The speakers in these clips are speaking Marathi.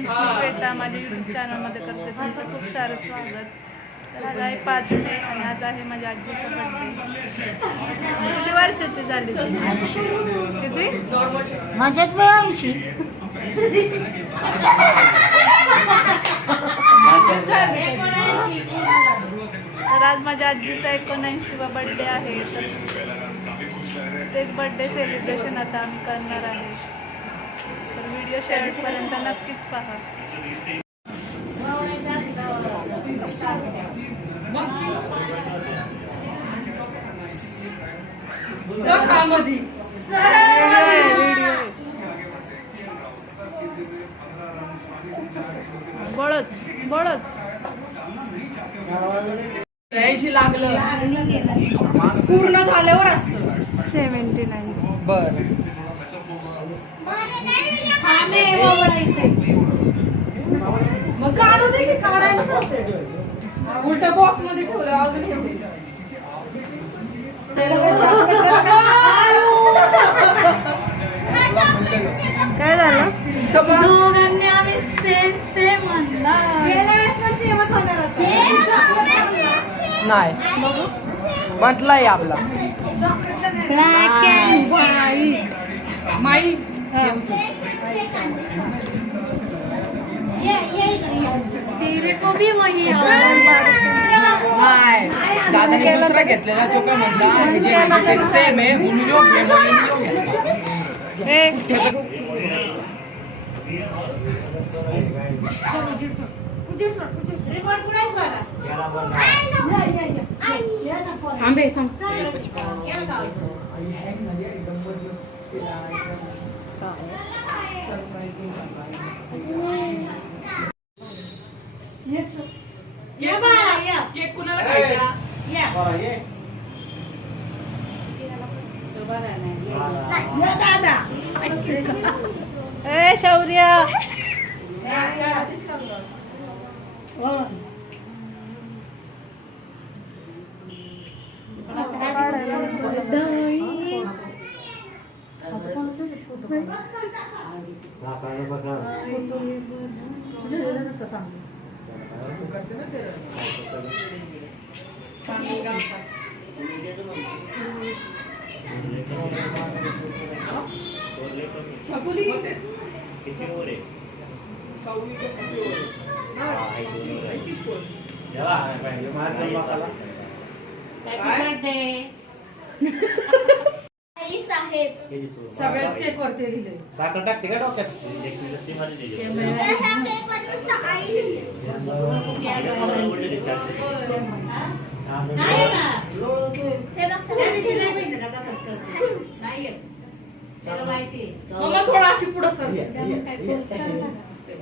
फ्रेंड्स, मी श्वेता माझ्या यूट्यूब चॅनलमध्ये करते तुमचं खूप सारं स्वागत. तर आज आहे 5 मे आणि आज आहे माझ्या आजीचा बर्थडे. किती वर्षाची झाली ती? किती? माझ्यात वय 80. तर आज माझ्या आजीचा 79वा बर्थडे आहे. तर तेच बर्थडे सेलिब्रेशन आता आम्ही करणार आहे. तर व्हिडिओ शेवटपर्यंत नक्कीच पहा. बळच बळच 80 लागलं पूर्ण झाल्यावर असतं 79. बर मग काढू दे की काढायला उलट बॉक्स मध्ये ठेवलं अजून काय झालं? दोघांनी आम्ही सेम सेम म्हणला. नाही म्हटलंय आपला ब्लॅक अँड व्हाईट. माई तेरे को भी वही नाही दादाने दुसरा घेतलेला तो काय म्हटला सेम आहे उन्यो थांबे थांब केक कुणाला खायचा ए शौर्य सगळ्याच केक वरती लिहिले साखर टाकते का डोक्यात मम्मा थोडा अशी पुढं सर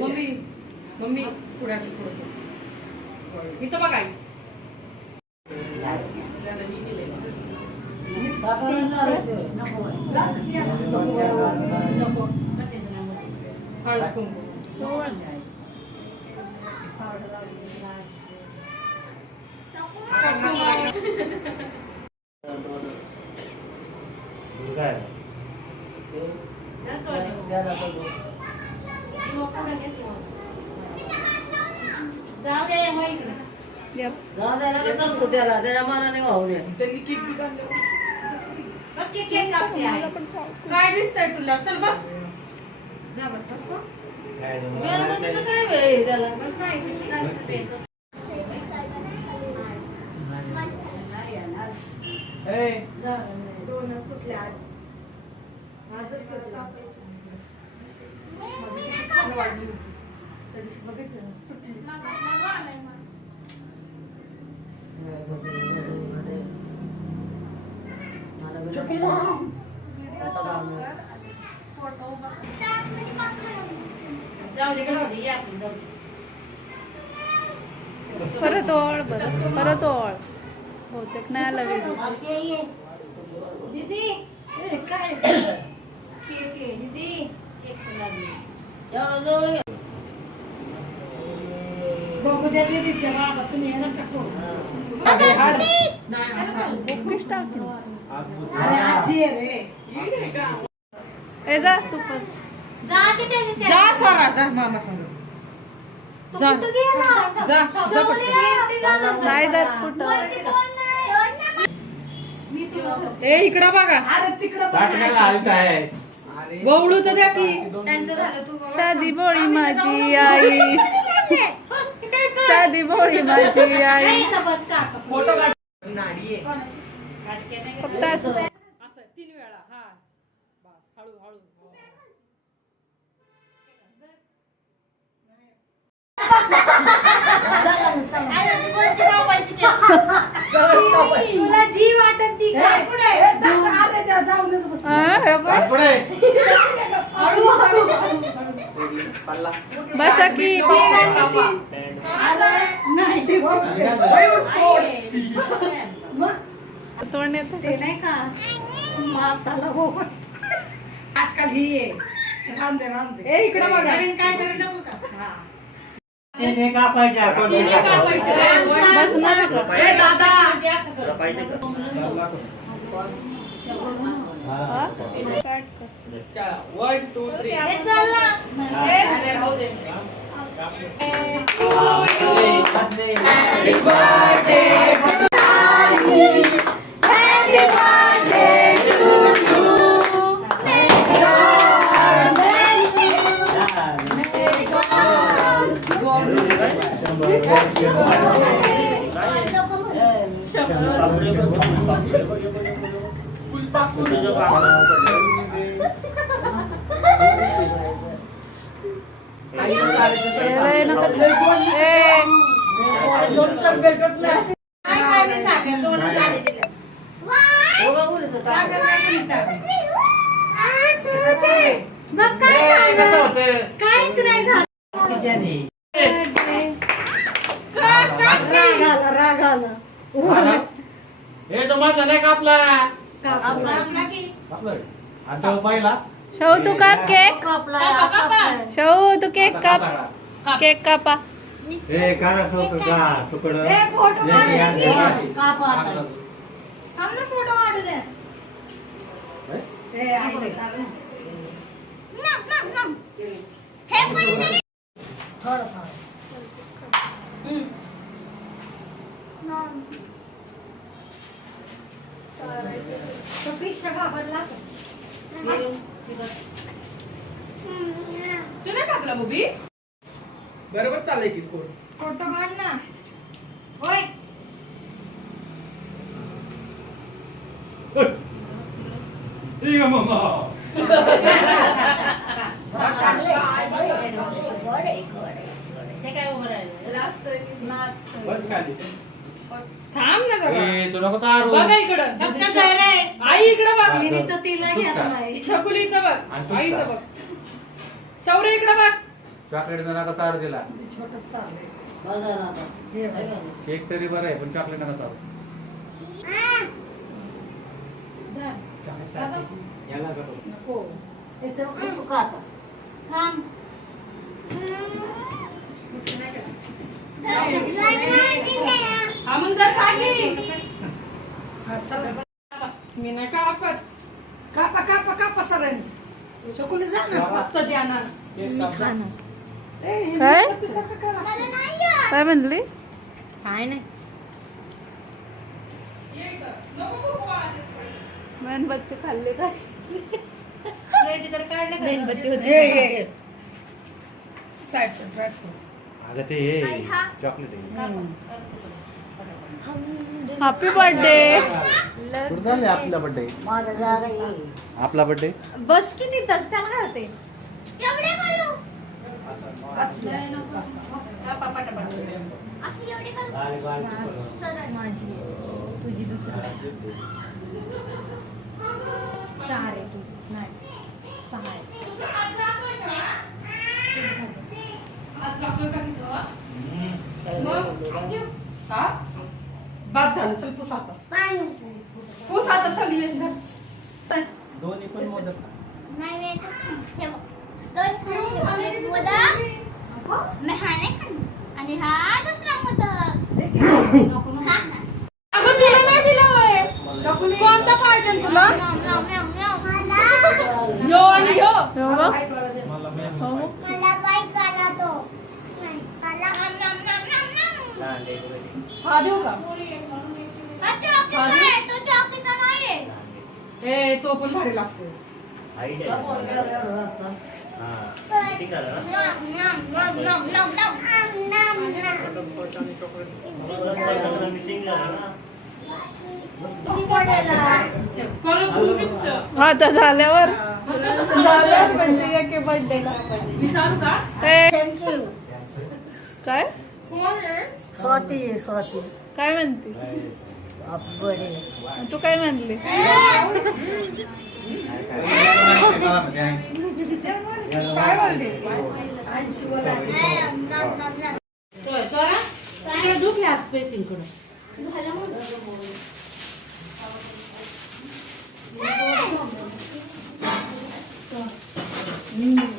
मम्मी मम्मी पुढे अशी पुढं सर इथं बघ आई हळद कुंकू काय दिसतंय तुला चल बस परत ओळ बरं परत ओळ बहुतेक नाही आला व्हिडिओ. बघू द्या दीदीच्या बाबा तुम्ही हे नका करू. अरे आजी आहे रे. ए जा तू पण जा की त्याच्या जा स्वरा जा मामा सांग जा कुठं गेला? जा जा पटकन. नाही जात कुठं. ए इकडं बघा टाकण्याला आलीच आहे. गवळू तर द्या की. साधी भोळी माझी आई, साधी भोळी माझी आई. फोटो काढ. फक्त असं असं 3 वेळा. हा बस हळू हळू. तुला जी वाटत ती कर. पुढे बसा की. तोंड येतं. ते नाही का माताला बोल. आजकाल ही आहे. ए इकडं बघा. काय करायचं का? तिने कापायचे आपण तिने कापायचं. बस नाही का? ए दादा. हा? स्टार्ट कर. 1 2 3. हे चल ना. ए, नका. ए, मग काय झालं? काहीच नाही झालं. राग आला. हे तो माझा नाही कापला. कापला आता पहिला शौ तू काप केक. शौ तू केक काप. सगळा. केक कापा. हे करा ठोक का तुकडं. ए, फोटो काढू दे की. कापा आता. थांब ना, फोटो काढू दे. ए, आहे ते, चालेल. तो कृष्ण घाबरला का? तू नाही कापला मुबी. बरोबर चाललंय की स्कोर. फोटो काढ ना. होय. ठीक आहे मम्मा. बस खाली. थांब ना जरा. ए, तू नको चारू. बघा इकडं. कसं आहे रे? आई इकडं बघ. तिने तर तिला घेतलाय. छकुली इथं बघ. आणि तू आई इथं का? बघ. शौर्य इकडं बघ. चॉकलेट नका चारू दिला. केक तरी बरं आहे पण चॉकलेट नका चारू. याला नको. इथं नको का आता? थांब. हा मग जर खाली. मी नाही कापत. कापा कापा कापा सगळ्यांनी. चकुली जा ना. मस्त द्याना. काय काय म्हणली? काय नाही. मेणबत्ती खाल्ली काय? मेणबत्ती होती. अगं ते चॉकलेट आहे. Happy birthday. कुठं झाले आपला बर्थडे. माझा जागा ये. आपला बर्थडे बस किती तास त्याला काय होते? माझी तुझी दुसरी 4 आहे तू नाही 6 आहे. हा? बाद झालं. चल पुस आता. पुस आता सगळे. दोन्ही पण मोदक. आणि हा दुसरा मोदक. अगं तुला नाही दिला होय. कोणता पाहिजे तुला? म्याव, म्याव, म्याव, म्याव. यो आणि यो. एवढं? मला मला बाईक आला तो. मला हा देऊ का तो चौकीचा आहे, तो चौकीचा नाहीये. ए तो पण भारी लागतो. परत फुल पिकतं. आता झाल्यावर म्हणजे की बर्थडेला मी चालू का? काय कोण आहे? स्वाती काय म्हणते बरे तू काय म्हणली काय बोलते?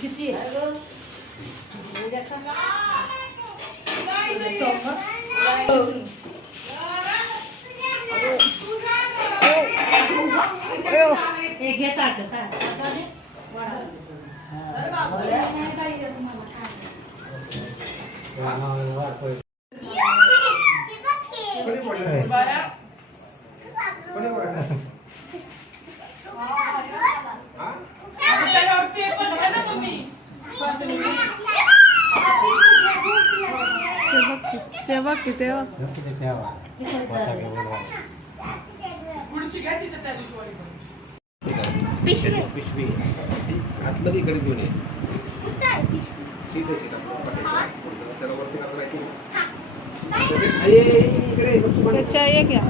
किती हे घेतात त्याच्यावर पेपर घ्या ना तुम्ही. तेव्हा तेव्हा पुढची घ्या तिथं त्या दिवशी पण. पिशवी. पिशवी आतमध्ये इकडे घेऊन ये कुठं आहे पिशवी? सीट आहे, सीट आपलं हा. त्याला वरती टाकलं आहे. हा. काय? ये, ये, ये, इकडे ये, गपचूप बन. चाय घ्या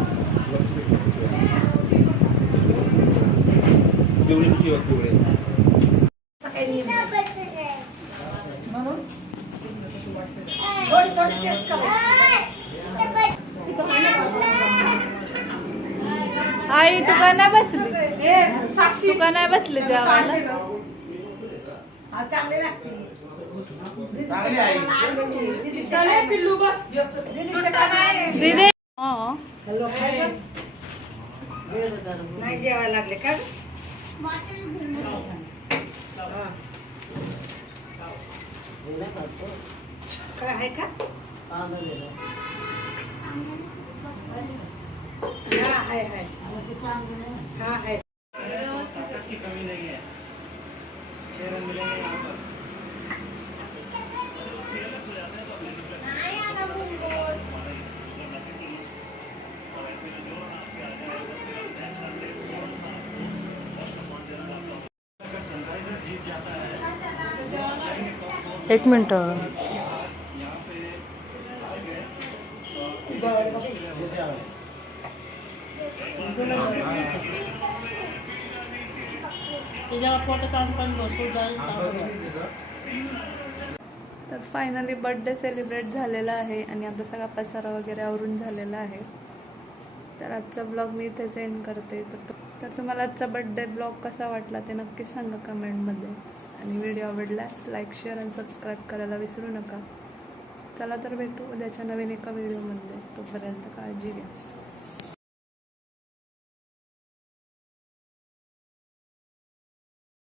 पिवळी पिशवी बघ, पिवळी. आई तू का नाही बसली तू का नाही बसली जेवायला चांगले लागते चांगली आहे. चले पिल्लू बस. दीदी नाही जेवायला लागले का बॉटल घेऊन ये. काय आहे का हा आहे हा आहे नाही आला बुंबूल. एक मिनिट तर फायनली बर्थडे सेलिब्रेट झालेला आहे आणि आता सगळा पसारा वगैरे आवरून झालेला आहे. तर आजचा ब्लॉग मी इथेच एंड करते. तर तुम्हाला आजचा बर्थडे ब्लॉग कसा वाटला ते नक्की सांगा कमेंटमध्ये. आणि व्हिडिओ आवडल्यास लाईक शेअर आणि सबस्क्राईब करायला विसरू नका. चला तर भेटू उद्याच्या नवीन एका व्हिडिओमध्ये. तोपर्यंत काळजी घ्या.